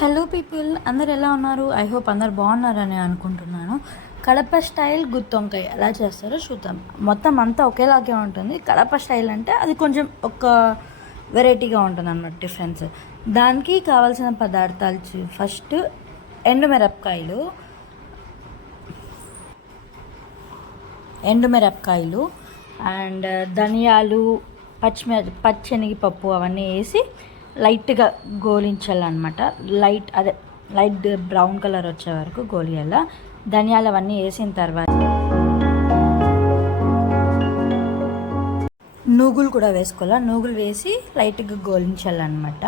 Hello people, అందరు ఎలా ఉన్నారు? ఐ హోప్ అందరు బాగున్నారని అనుకుంటున్నాను. కడప స్టైల్ గుత్తొంకాయ ఎలా చేస్తారో చూద్దాం. మొత్తం అంతా ఒకేలాగే ఉంటుంది. కడప స్టైల్ అంటే అది కొంచెం ఒక వెరైటీగా ఉంటుంది అన్నమాట, డిఫరెన్స్. దానికి కావాల్సిన పదార్థాలు ఫస్ట్ ఎండుమిరపకాయలు అండ్ ధనియాలు, పచ్చెనగపప్పు అవన్నీ వేసి లైట్గా గోలించాలన్నమాట. లైట్ బ్రౌన్ కలర్ వచ్చే వరకు గోలియాల. ధనియాలు అవన్నీ వేసిన తర్వాత నూగులు కూడా వేసుకోవాలి. నూగులు వేసి లైట్గా గోలించాలన్నమాట.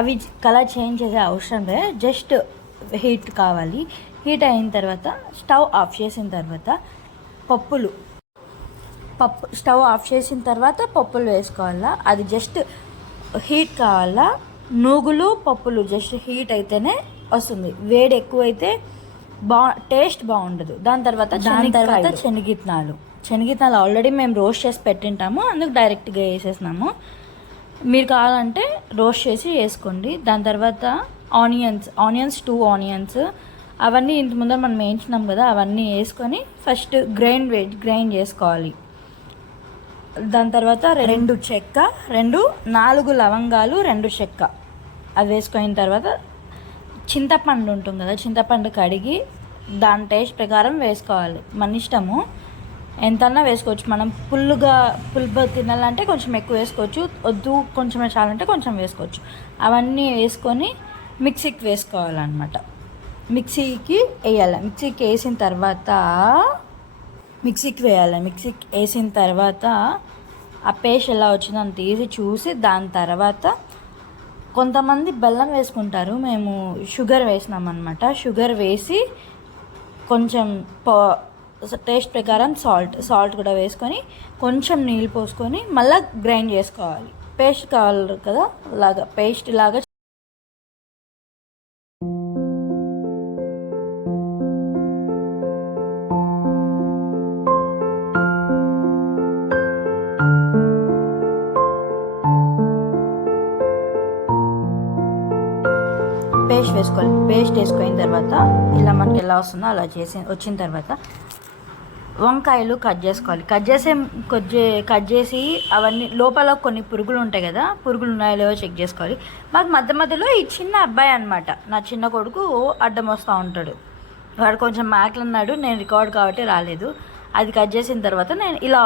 అవి కలర్ చేంజ్ చేసే అవసరం లేదు, జస్ట్ హీట్ కావాలి. హీట్ అయిన తర్వాత స్టవ్ ఆఫ్ చేసిన తర్వాత స్టవ్ ఆఫ్ చేసిన తర్వాత పప్పులు వేసుకోవాలా. అది జస్ట్ హీట్ కావాలా. నూగులు పప్పులు జస్ట్ హీట్ అయితేనే వస్తుంది. వేడి ఎక్కువైతే టేస్ట్ బాగుండదు. దాని తర్వాత శనగిత్తనాలు ఆల్రెడీ మేము రోస్ట్ చేసి పెట్టింటాము, అందుకు డైరెక్ట్గా వేసేసినాము. మీరు కావాలంటే రోస్ట్ చేసి వేసుకోండి. దాని తర్వాత ఆనియన్స్ 2 ఆనియన్స్ అవన్నీ ఇంత ముందర మనం వేయించినాం కదా, అవన్నీ వేసుకొని ఫస్ట్ గ్రైండ్ చేసుకోవాలి. దాని తర్వాత 2 చెక్క, 4 లవంగాలు, 2 చెక్క అది వేసుకున్న తర్వాత చింతపండు ఉంటుంది కదా, చింతపండు కడిగి దాని టేస్ట్ ప్రకారం వేసుకోవాలి. మన ఇష్టము, ఎంతన్నా వేసుకోవచ్చు. మనం పులుపు తినాలంటే కొంచెం ఎక్కువ వేసుకోవచ్చు, వద్దు కొంచెం చాలంటే కొంచెం వేసుకోవచ్చు. అవన్నీ వేసుకొని మిక్సీకి వేసుకోవాలన్నమాట. మిక్సీకి వేసిన తర్వాత మిక్సీకి వేసిన తర్వాత ఆ పేస్ట్ ఎలా వచ్చిందో అంత తీసి చూసి, దాని తర్వాత కొంతమంది బెల్లం వేసుకుంటారు, మేము షుగర్ వేసినామన్నమాట. షుగర్ వేసి కొంచెం టేస్ట్ ప్రకారం సాల్ట్ కూడా వేసుకొని కొంచెం నీళ్ళు పోసుకొని మళ్ళీ గ్రైండ్ చేసుకోవాలి. పేస్ట్ కావాలి కదా, పేస్ట్ లాగా పేస్ట్ వేసుకున్న తర్వాత ఇలా మనకి ఎలా వస్తుందో అలా వచ్చిన తర్వాత వంకాయలు కట్ చేసుకోవాలి. కట్ చేసి అవన్నీ లోపల కొన్ని పురుగులు ఉంటాయి కదా, పురుగులు ఉన్నాయో లేవో చెక్ చేసుకోవాలి. మాకు మధ్యలో ఈ చిన్న అబ్బాయి అనమాట, నా చిన్న కొడుకు అడ్డం వస్తూ ఉంటాడు. వాడు కొంచెం మాట్లాడినాడు, నేను రికార్డ్ కాబట్టి రాలేదు. అది కట్ చేసిన తర్వాత నేను ఇలా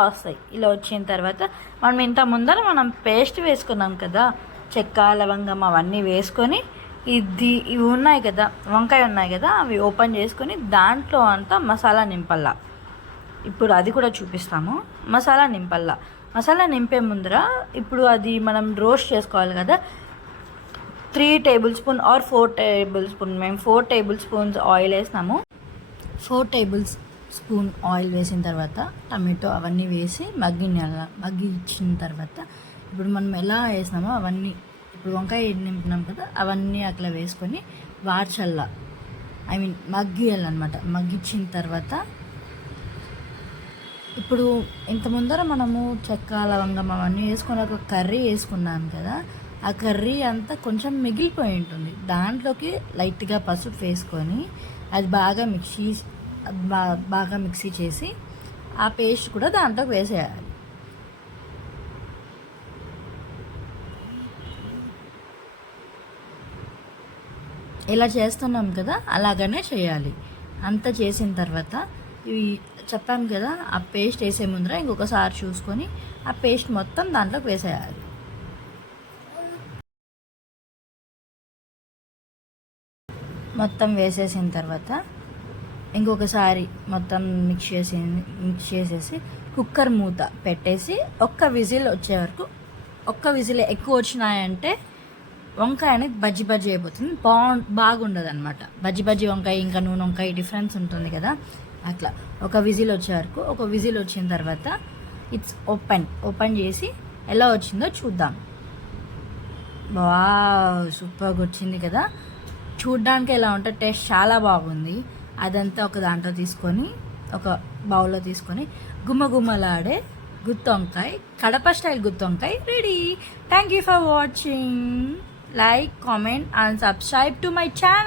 వచ్చిన తర్వాత మనం పేస్ట్ వేసుకున్నాం కదా, చెక్క లవంగం అవన్నీ వేసుకొని ఇవి ఉన్నాయి కదా, వంకాయ ఉన్నాయి కదా, అవి ఓపెన్ చేసుకొని దాంట్లో అంతా మసాలా నింపల్లా. ఇప్పుడు అది కూడా చూపిస్తాము. మసాలా నింపే ముందర ఇప్పుడు అది మనం రోస్ట్ చేసుకోవాలి కదా. 3 table spoon or 4 table spoon, మేము 4 టేబుల్ స్పూన్స్ ఆయిల్ వేసినాము. 4 టేబుల్ స్పూన్ ఆయిల్ వేసిన తర్వాత టమాటో అవన్నీ వేసి మగ్గించిన తర్వాత ఇప్పుడు మనం ఎలా వేసినామో అవన్నీ, ఇప్పుడు వంకాయ నింపినాం కదా, అవన్నీ అట్లా వేసుకొని మగ్గియాలన్నమాట. మగ్గించిన తర్వాత ఇప్పుడు ఇంత ముందర మనము చెక్క లవంగం అవన్నీ వేసుకొని ఒక కర్రీ వేసుకున్నాం కదా, ఆ కర్రీ అంతా కొంచెం మిగిలిపోయి ఉంటుంది. దాంట్లోకి లైట్గా పసుపు వేసుకొని అది బాగా మిక్సీ చేసి ఆ పేస్ట్ కూడా దాంట్లోకి వేసేయాలి. ఇలా చేస్తున్నాం కదా, అలాగనే చేయాలి. అంతా చేసిన తర్వాత ఇవి చెప్పాను కదా, ఆ పేస్ట్ వేసే ముందర ఇంకొకసారి చూసుకొని ఆ పేస్ట్ మొత్తం దాంట్లోకి వేసేయాలి. మొత్తం వేసేసిన తర్వాత ఇంకొకసారి మొత్తం మిక్స్ చేసేసి కుక్కర్ మూత పెట్టేసి ఒక్క విజిల్ వచ్చే వరకు, ఒక్క విజిల్ ఎక్కువ వచ్చినాయంటే వంకాయ అనేది బజ్జి అయిపోతుంది, బాగుండదు అనమాట. బజ్జి వంకాయ ఇంకా నూనె వంకాయ డిఫరెన్స్ ఉంటుంది కదా, అట్లా ఒక విజిల్ వచ్చే వరకు. ఒక విజిల్ వచ్చిన తర్వాత ఇట్స్ ఓపెన్ చేసి ఎలా వచ్చిందో చూద్దాం. సూపర్గా వచ్చింది కదా, చూడ్డానికి ఎలా ఉంటుంది, టేస్ట్ చాలా బాగుంది. అదంతా ఒక దాంట్లో తీసుకొని, ఒక బౌల్లో తీసుకొని గుమ్మలాడే గుత్తొంకాయ, కడప స్టైల్ గుత్తొంకాయ ready. Thank you for watching. like, comment and subscribe to my channel.